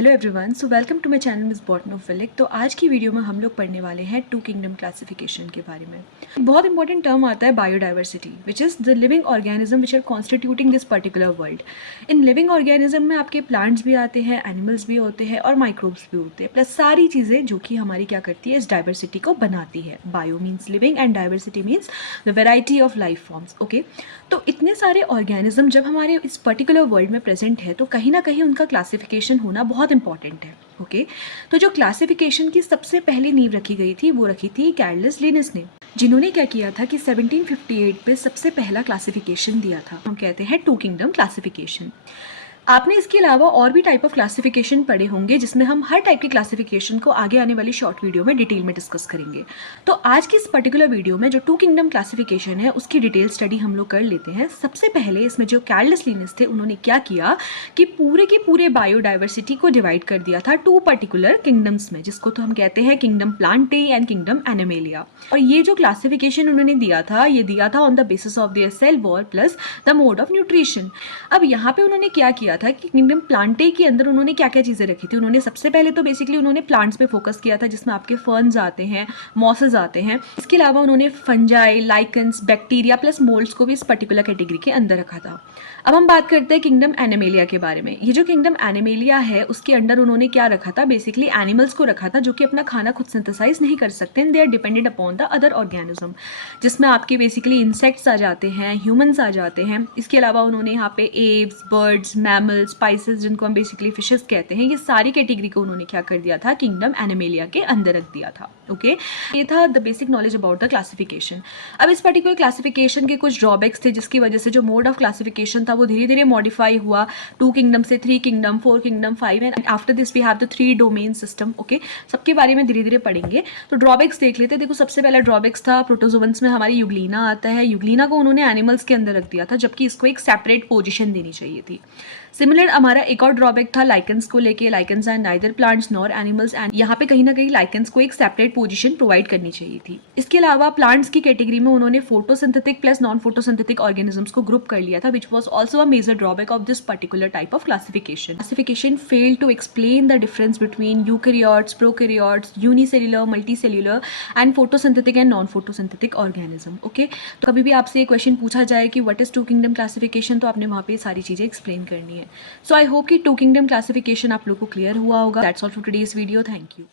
Hello everyone, so welcome to my channel miss botanophilic. तो आज की वीडियो में हम लोग पढ़ने वाले हैं टू किंगडम क्लासिफिकेशन के बारे में। एक बहुत इंपॉर्टेंट टर्म आता है biodiversity, which is the living organism which are constituting this particular world. इन लिविंग ऑर्गेनिज्म में आपके प्लांट्स भी आते हैं, एनिमल्स भी होते हैं और माइक्रोब्स भी होते हैं, प्लस सारी चीज़ें जो कि हमारी क्या करती है, इस डाइवर्सिटी को बनाती है। Bio means living and diversity means the variety of life forms. Okay, तो इतने सारे ऑर्गेनिज्म जब हमारे इस पर्टिकुलर वर्ल्ड में प्रेजेंट है तो कहीं ना कहीं उनका क्लासिफिकेशन होना बहुत इंपॉर्टेंट है। ओके, तो जो क्लासिफिकेशन की सबसे पहली नींव रखी गई थी वो रखी थी कार्लस लिनस ने, जिन्होंने क्या किया था कि 1758 पे सबसे पहला क्लासिफिकेशन दिया था। हम कहते हैं टू किंगडम क्लासिफिकेशन। आपने इसके अलावा और भी टाइप ऑफ क्लासिफिकेशन पढ़े होंगे, जिसमें हम हर टाइप की क्लासिफिकेशन को आगे आने वाली शॉर्ट वीडियो में डिटेल में डिस्कस करेंगे। तो आज की इस पर्टिकुलर वीडियो में जो टू किंगडम क्लासिफिकेशन है उसकी डिटेल स्टडी हम लोग कर लेते हैं। सबसे पहले इसमें जो कार्लस लिनस थे उन्होंने क्या किया कि पूरे के पूरे बायोडाइवर्सिटी को डिवाइड कर दिया था टू पर्टिकुलर किंगडम्स में, जिसको तो हम कहते हैं kingdom Plantae and kingdom animalia. और ये जो क्लासिफिकेशन उन्होंने दिया था, ये दिया था on the basis of their cell wall plus the mode of nutrition. अब यहाँ पे उन्होंने क्या किया था कि किंगडम प्लांटे के अंदर उन्होंने क्या क्या चीज़ें रखी थी। उन्होंने सबसे पहले तो बेसिकली उन्होंने प्लांट्स पे फोकस किया था, जिसमें आपके फर्न्स आते हैं, मॉसेस आते हैं। इसके अलावा उन्होंने fungi, lichens, bacteria plus moulds को भी इस पर्टिकुलर कैटेगरी के अंदर रखा था। अब हम बात करते हैं किंगडम एनिमेलिया के बारे में। ये जो किंगडम एनिमेलिया है उसके अंडर उन्होंने क्या रखा था, बेसिकली एनिमल्स को रखा था जो कि अपना खाना खुद सिंथेसाइज नहीं कर सकते, they are dependent upon the other organism, जिसमें आपके बेसिकली इंसेक्ट्स आ जाते हैं, ह्यूमंस आ जाते हैं। इसके अलावा उन्होंने यहाँ पे एव्स, बर्ड्स, मैमल्स, स्पाइसेस, जिनको हम बेसिकली फिशेस कहते हैं, ये सारी कैटेगरी को उन्होंने क्या कर दिया था, किंगडम एनिमेलिया के अंदर रख दिया था। ओके, ये था the basic knowledge about the classification. अब इस पर्टिकुलर क्लासिफिकेशन के कुछ ड्रॉबैक्स थे, जिसकी वजह से जो मोड ऑफ क्लासिफिकेशन था वो धीरे धीरे मॉडिफाई हुआ, 2 किंगडम से 3 kingdom, 4 kingdom, 5 and after this we have the 3 domain system. Okay, सबके बारे में धीरे धीरे पढ़ेंगे। तो ड्रॉबैक्स देख लेते हैं। देखो, सबसे पहला ड्रॉबैक्स था प्रोटोजोवंस में हमारी यूग्लिना आता है। यूग्लिना को उन्होंने एनिमल्स के अंदर रख दिया था, जबकि इसको एक सेपरेट पोजीशन देनी चाहिए थी। सिमिलर हमारा एक और ड्रॉबैक था लाइकन्स को लेके। Lichens and neither plants nor animals, and यहाँ पे कहीं ना कहीं लाइकन्स को एक सेपरेट पोजीशन प्रोवाइड करनी चाहिए थी। इसके अलावा प्लांट्स की कैटेगरी में उन्होंने photosynthetic plus non photosynthetic organisms को ग्रुप कर लिया था, which was also a major drawback of this particular type of classification. Classification failed to explain the difference between eukaryotes, prokaryotes, unicellular, multicellular and photosynthetic and non photosynthetic organism. Okay, तो कभी भी आपसे question पूछा जाए कि what is two kingdom classification, तो आपने वहाँ पे सारी चीजें एक्सप्लेन करनी है। सो आई होप कि टू किंगडम क्लासिफिकेशन आप लोग को क्लियर हुआ होगा। That's all for today's video. Thank you.